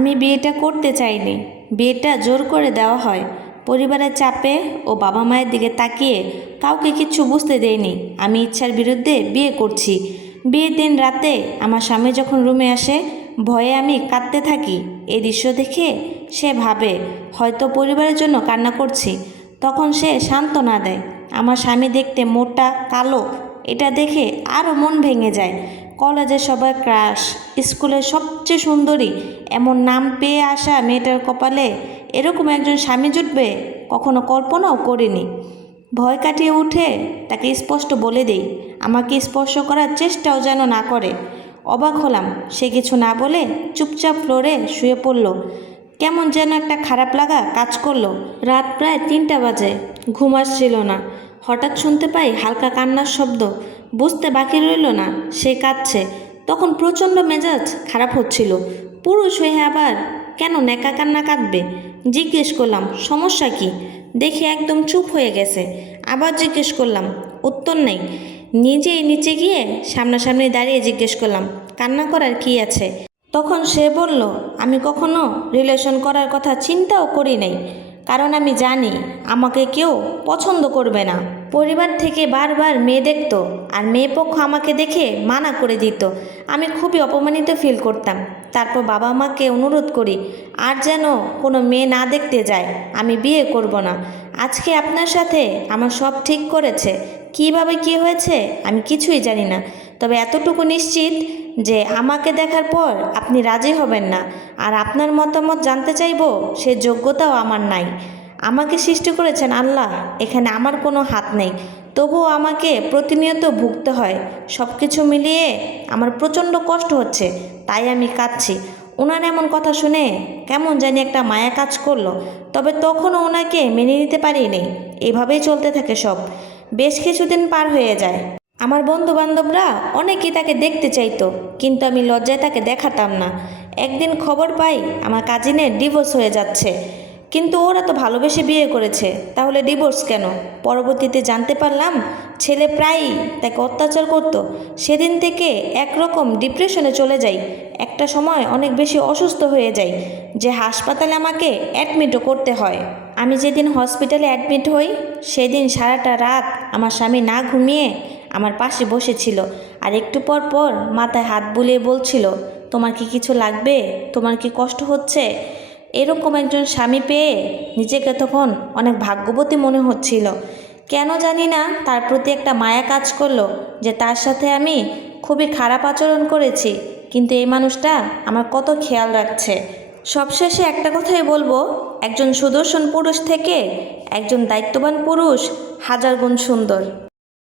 আমি বিয়েটা করতে চাইনি। বিয়েটা জোর করে দেওয়া হয়। পরিবারের চাপে ও বাবা মায়ের দিকে তাকিয়ে কাউকে কিচ্ছু বুঝতে দেয়নি। আমি ইচ্ছার বিরুদ্ধে বিয়ে করছি। বিয়ের দিন রাতে আমার স্বামী যখন রুমে আসে, ভয়ে আমি কাঁদতে থাকি। এই দৃশ্য দেখে সে ভাবে, হয়তো পরিবারের জন্য কান্না করছি। তখন সে সান্ত্বনা দেয়। আমার স্বামী দেখতে মোটা, কালো, এটা দেখে আরও মন ভেঙে যায়। কলেজে সবাই ক্রাশ স্কুলের সবচেয়ে সুন্দরী, এমন নাম পেয়ে আসা মেয়েটার কপালে এরকম একজন স্বামী জুটবে কখনো কল্পনাও করিনি। ভয় কাটিয়ে উঠে তাকে স্পষ্ট বলে দেই, আমাকে স্পর্শ করার চেষ্টাও যেন না করে। অবাক হলাম, সে কিছু না বলে চুপচাপ ফ্লোরে শুয়ে পড়ল। কেমন যেন একটা খারাপ লাগা কাজ করল। রাত প্রায় তিনটা বাজে, ঘুম আসছিল না। হঠাৎ শুনতে পাই হালকা কান্নার শব্দ। বুঝতে বাকি রইল না, সে কাঁদছে। তখন প্রচণ্ড মেজাজ খারাপ হচ্ছিল। পুরুষ হয়ে আবার কেন নেকা কান্না কাঁদবে? জিজ্ঞেস করলাম, সমস্যা কি? দেখে একদম চুপ হয়ে গেছে। আবার জিজ্ঞেস করলাম, উত্তর নেই। নিজেই নিচে গিয়ে সামনাসামনি দাঁড়িয়ে জিজ্ঞেস করলাম, কান্না করার কি আছে? তখন সে বলল, আমি কখনো রিলেশন করার কথা চিন্তাও করি নাই। কারণ আমি জানি আমাকে কেউ পছন্দ করবে না। পরিবার থেকে বারবার মেয়ে দেখতো আর মেয়ে পক্ষ আমাকে দেখে মানা করে দিত। আমি খুবই অপমানিত ফিল করতাম। তারপর বাবা মাকে অনুরোধ করি, আর যেন কোনো মেয়ে না দেখতে যায়, আমি বিয়ে করব না। আজকে আপনার সাথে আমার সব ঠিক করেছে। কীভাবে কি হয়েছে আমি কিছুই জানি না। তবে এতটুকু নিশ্চিত যে আমাকে দেখার পর আপনি রাজি হবেন না, আর আপনার মতামত জানতে চাইব, সে যোগ্যতাও আমার নাই। আমাকে সৃষ্টি করেছেন আল্লাহ, এখানে আমার কোনো হাত নেই। তবুও আমাকে প্রতিনিয়ত ভুগতে হয়। সব কিছু মিলিয়ে আমার প্রচণ্ড কষ্ট হচ্ছে, তাই আমি কাঁদছি। ওনার এমন কথা শুনে কেমন জানি একটা মায়া কাজ করল, তবে তখনও ওনাকে মেনে নিতে পারিনি। এভাবেই চলতে থাকে সব। বেশ কিছুদিন পার হয়ে যায়। আমার বন্ধু বান্ধবরা অনেকেই তাকে দেখতে চাইতো, কিন্তু আমি লজ্জায় তাকে দেখাতাম না। একদিন খবর পাই আমার কাজিনের ডিভোর্স হয়ে যাচ্ছে। কিন্তু ওরা তো ভালোবেসে বিয়ে করেছে, তাহলে ডিভোর্স কেন? পরবর্তীতে জানতে পারলাম, ছেলে প্রায়ই তাকে অত্যাচার করত। সেদিন থেকে একরকম ডিপ্রেশনে চলে যাই। একটা সময় অনেক বেশি অসুস্থ হয়ে যাই, যে হাসপাতালে আমাকে অ্যাডমিটও করতে হয়। আমি যেদিন হসপিটালে অ্যাডমিট হই, সেদিন সারাটা রাত আমার স্বামী না ঘুমিয়ে আমার পাশে বসেছিল। আর একটু পর পর মাথায় হাত বুলিয়ে বলছিল, তোমার কি কিছু লাগবে? তোমার কি কষ্ট হচ্ছে? এরকম একজন স্বামী পেয়ে নিজেকে তখন অনেক ভাগ্যবতী মনে হচ্ছিল। কেন জানি না, তার প্রতি একটা মায়া কাজ করল যে তার সাথে আমি খুবই খারাপ আচরণ করেছি, কিন্তু এই মানুষটা আমার কত খেয়াল রাখছে। সবশেষে একটা কথাই বলব, একজন সুদর্শন পুরুষ থেকে একজন দায়িত্ববান পুরুষ হাজার গুণ সুন্দর।